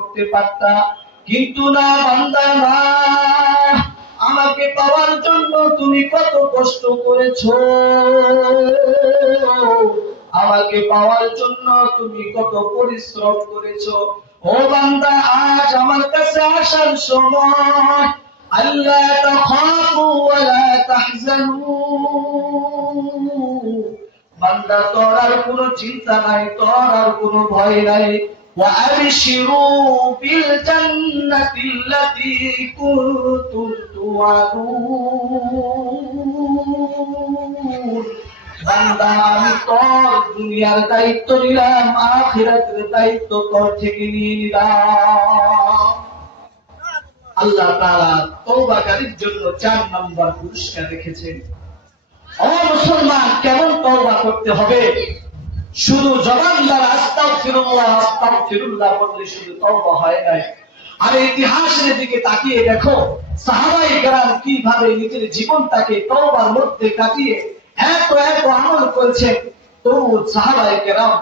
করতে পারতা, কিন্তু না বান্দা না, আমাকে পাওয়ার জন্য তুমি কত কষ্ট করেছো, আমাকে পাওয়ার জন্য তুমি কত পরিশ্রম করেছো। ও বান্দা, আজ আমার কাছে আসার সময়, আল্লাহ তাখাফু ওয়া লা তাহজানু, বান্দা তোর আর কোনো চিন্তা নাই, তোর আর কোনো ভয় নাই। ওয়া আবশিরু বিল জান্নাতিল্লাতী কুনতুম তুআদুন, বান্দা আমি তোর দুনিয়ার দায়িত্ব নিলাম, আখিরাতের দায়িত্ব তোর থেকে নিয়ে নিলাম। আল্লাহ তাআলা তওবাকারীর জন্য 4 নম্বর পুরস্কার রেখেছেন। ও মুসলমান, কেমন তওবা করতে হবে? শুধু জবান দ্বারা আস্তাগফিরুল্লাহ আস্তাগফিরুল্লাহ বললে শুধু তওবা হয় না। আর ইতিহাসের দিকে তাকিয়ে দেখো, সাহাবায়ে কেরাম কিভাবে নিজের জীবনটাকে তওবার মধ্যে কাটিয়ে এত আমল করেছেন। তো সাহাবায়ে কেরাম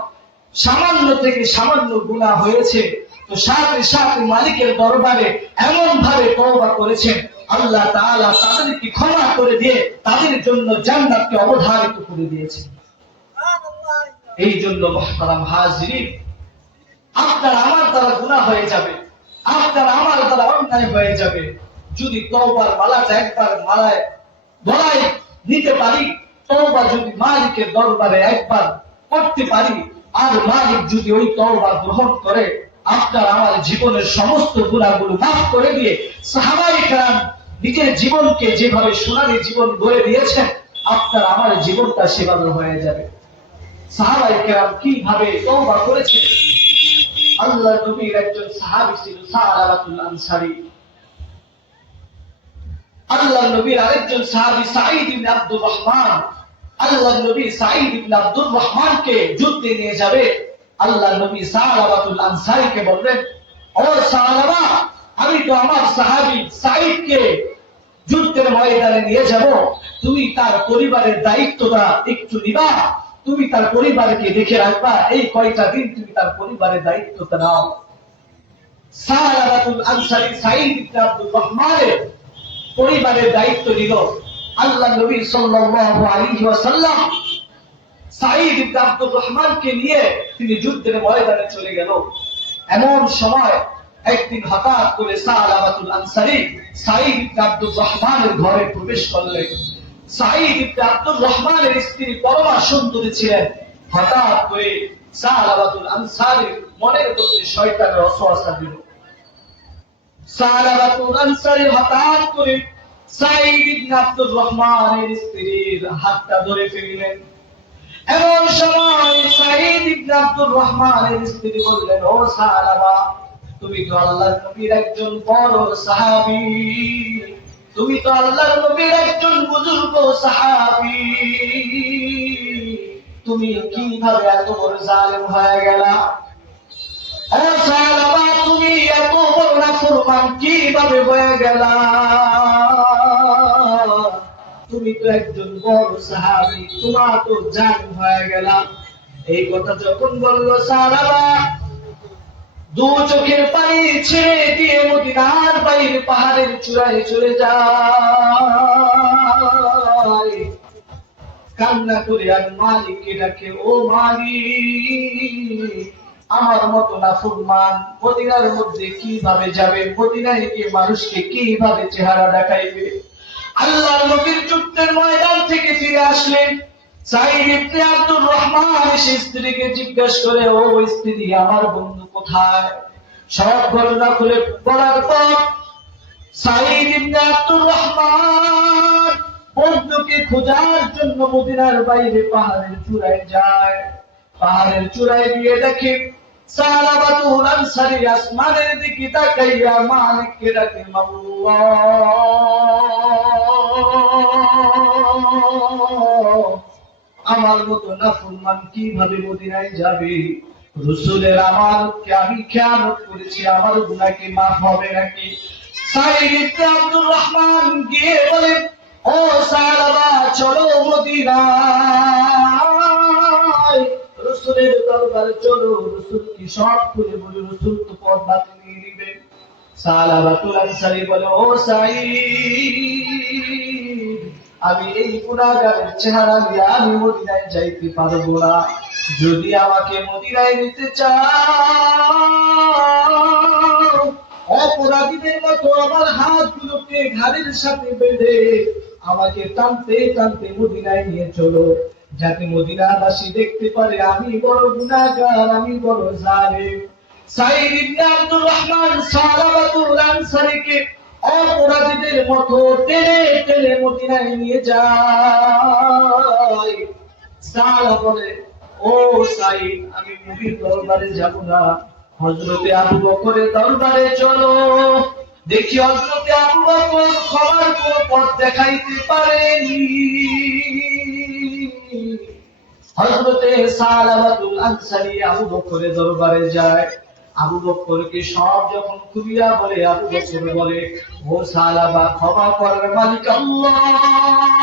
সামান্য থেকে সামান্য গুনাহ হয়েছে, তো সাথে সাথে মালিকের দরবারে এমন ভাবে তওবা করেছেন, আল্লাহ তাআলা তাদেরকে ক্ষমা করে দিয়ে তাদের জন্য জান্নাতকে অবধারিত করে দিয়েছেন। এই জন্য মুহতারাম হাজিরিন, আপনার আমার দ্বারা গুনাহ হয়ে যাবে, আপনার আমার দ্বারা অন্যায় হয়ে যাবে, যদি তওবার মালাটা একবার গলায় নিতে পারি, তওবা যদি মালিকের দরবারে একবার করতে পারি, আর মালিক যদি ওই তওবা গ্রহণ করে, আপনার আমার জীবনের সমস্ত গুনাহগুলো মাফ করে দিয়ে সাহাবায়ে কেরাম নিজের জীবনকে যেভাবে সোনালী জীবন গড়ে দিয়েছেন, আপনার আমার জীবনটা সেভাবে হয়ে যাবে। সাহাবায়ে কেরাম কিভাবে তওবা করেছেন? আল্লাহর নবীর একজন সাহাবী ছিল সালাবাতুল আনসারী, আল্লাহর নবীর আরেকজন সাহাবী সাঈদ ইবনে আব্দুর রহমান। আল্লাহর নবী সাঈদ ইবনে আব্দুর রহমানকে যুদ্ধে নিয়ে যাবে, আল্লাহর নবী সালাবাতুল আনসারীকে বললেন, ও সালাবা, আমি তো আমার সাহাবী সাঈদকে যুদ্ধের ময়দানে নিয়ে যাব, তুমি তার পরিবারের দায়িত্বটা একটু নিবা, তুমি তার পরিবারকে দেখে রাখবা, এই কয়টা দিন তুমি তার পরিবারের দায়িত্বটা নাও। সালাবাতুল আনসারী সাঈদ ইবনে আব্দুর রহমানের পরিবারের দায়িত্ব নিল। আল্লাহ নবী সাল্লাল্লাহু আলাইহি ওয়াসাল্লাম সাঈদ ইবনে আব্দুর রহমানকে নিয়ে তিনি যুদ্ধের ময়দানে চলে গেল। এমন সময় একদিন হঠাৎ করে সালাবাতুল আনসারী সাঈদ ইবনে আব্দুর রহমানের ঘরে প্রবেশ করলেন। সাঈদ ইবনে আব্দুর রহমানের স্ত্রী পরমা সুন্দরী ছিলেন। হঠাৎ করে সালাবাতুল আনসারীর মনের মধ্যে শয়তানের ওয়াসওয়াসা দিল। সালাবাতুল আনসারী হঠাৎ করে সাঈদ ইবনে আব্দুর রহমানের স্ত্রীর হাতটা ধরে ফেললেন। এমন সময় সাঈদ ইবনে আব্দুর রহমানের স্ত্রী বললেন, ও সালাবা, তুমি তো আল্লাহর নবীর একজন বড় সাহাবী, তুমি তো আল্লাহর নবীর একজন বুজুর্গ সাহাবী, তুমি কিভাবে এত বড় জালেম হয়ে গেলা? ও সালাবা, তুমি এত বড় নাফরমান কিভাবে হয়ে গেলা? তুমি তো একজন বড় সাহাবী, তোমার তো জালেম হয়ে গেলা। এই কথা যখন বলল, সালাবা দু চোখের পানি ছেড়ে দিয়ে মদিনার বাইরে পাহাড়ের চূড়ায় চলে যায়, কান্না করে আর মালিককে ডাকে, ও মালিক, আমার মতো নাফরমান মদিনার মধ্যে কিভাবে যাবে, মদিনায় গিয়ে মানুষকে কিভাবে চেহারা দেখাইবে? আল্লাহর নবীর যুদ্ধের ময়দান থেকে ফিরে আসলেন। সাঈদ ইবনে আব্দুর রহমান এসে স্ত্রীকে জিজ্ঞাসা করে, ও স্ত্রী, আমার বন্ধু কোথায়? সব ঘটনা খুলে বলার পর সাঈদ ইবনে আব্দুর রহমান বন্ধুকে খোঁজার জন্য মদিনার বাইরে পাহাড়ের চূড়ায় যায়। পাহাড়ের চূড়ায় গিয়ে দেখে সালাবাতুল আনসারী আসমানের দিকে তাকাইয়া মালিককে ডাকে, মাওলা, আমার মতো নাফরমান কিভাবে মদিনায় যাবে? রাসূলের আমাকে আমি খেয়ানত করেছি, আমার গুনাহ কি মাফ হবে নাকি? সাঈদ ইবনে আব্দুর রহমান গিয়ে বলে, ও সালাবা, চলো মদিনায়, রাসূলের দরবারে চলো। রাসূল কি সব খুলে বলে, রাসূল তো পথ বাতলিয়ে দিবেন। সালাবাতুল আনসারী বলে, ও সাঈদ, আমি এই গুনাহগারের চেহারা নিয়ে আমি মদিনায় যাইতে পারবো না। যদি আমাকে মদিনায় নিতে চাও, অপরাধীদের মতো আমার হাতগুলোকে ঘাড়ের সাথে বেঁধে আমাকে টানতে টানতে মদিনায় নিয়ে চলো, যাতে মদিনাবাসী দেখতে পারে আমি বড় গুনাহগার, আমি বড় জালেম। সাঈদ ইবনে আব্দুর রহমান সালাবাতুল আনসারীকে অপরাধীদের মতো টেনে টেনে মদিনায় নিয়ে যায়। সালা বলে, ও সাঈদ, আমি নবীর দরবারে যাব না, হযরতে আবু বকরের দরবারে চলো। দেখি হযরতে আবু বকর ক্ষমার কোনো পথ দেখাইতে পারেনি। হযরতে সালাবাতুল আনসারী আবু বকরের দরবারে যায়। আবু বকরকে সব যখন খুলিয়া বলে, আবু বকর বলে, ও সালাবা, ক্ষমা করার মালিক আল্লাহ।